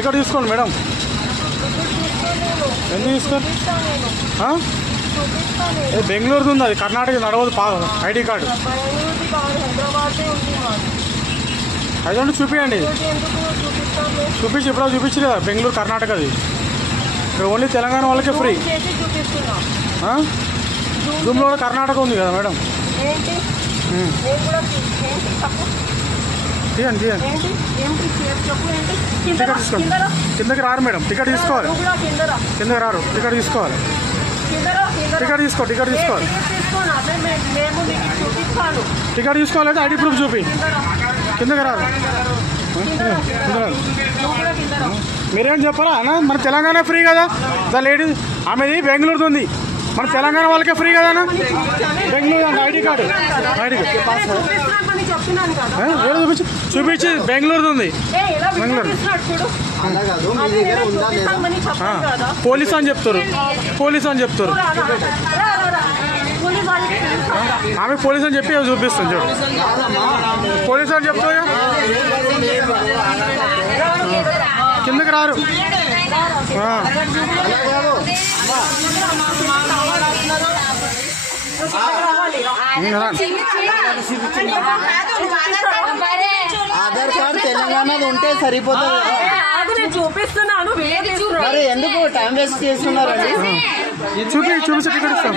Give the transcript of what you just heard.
Ticket తీసుకోండి madam. ఎందుకు తీసుకోండి? బెంగళూరుది ఉంది, అది కర్ణాటక నడవదు. ఐడి కార్డు అదంటే చూపించండి. చూపించి ఎప్పుడో చూపించలేదు కదా బెంగళూరు కర్ణాటకది. ఇక్కడ ఓన్లీ తెలంగాణ వాళ్ళకే ఫ్రీ. జూమ్లో కూడా కర్ణాటక ఉంది కదా మేడం. తీయండి తీయండి. టికెట్ తీసుకోండి. కిందకి రారు మేడం, టికెట్ తీసుకోవాలి. కిందకి రారు, టికెట్ తీసుకోవాలి. టికెట్ తీసుకో, టికెట్ తీసుకోవాలి. టికెట్ తీసుకోవాలి. ఐడి ప్రూఫ్ చూపి. కిందకి రారు. మీరేం చెప్పరా అన్న? మన తెలంగాణ ఫ్రీ కదా. ద లేడీ ఆమెది బెంగళూరుది ఉంది, మన తెలంగాణ వాళ్ళకే ఫ్రీ కదా అన్న. బెంగళూరు అంటే ఐడి కార్డు. ఐడి చూపించి చూపించి బెంగళూరుది ఉంది. బెంగళూరు పోలీసు అని చెప్తారు. పోలీసు అని చెప్తారు. ఆమె పోలీసు అని చెప్పి చూపిస్తుంది చూడు. పోలీసు అని చెప్తా. కిందకి రారు. ఆధార్ కార్డు తెలంగాణది ఉంటే సరిపోతుంది. చూపిస్తున్నాను. మరి ఎందుకు టైం వేస్ట్ చేస్తున్నారండి? చూపించి టికెట్ ఇస్తాం.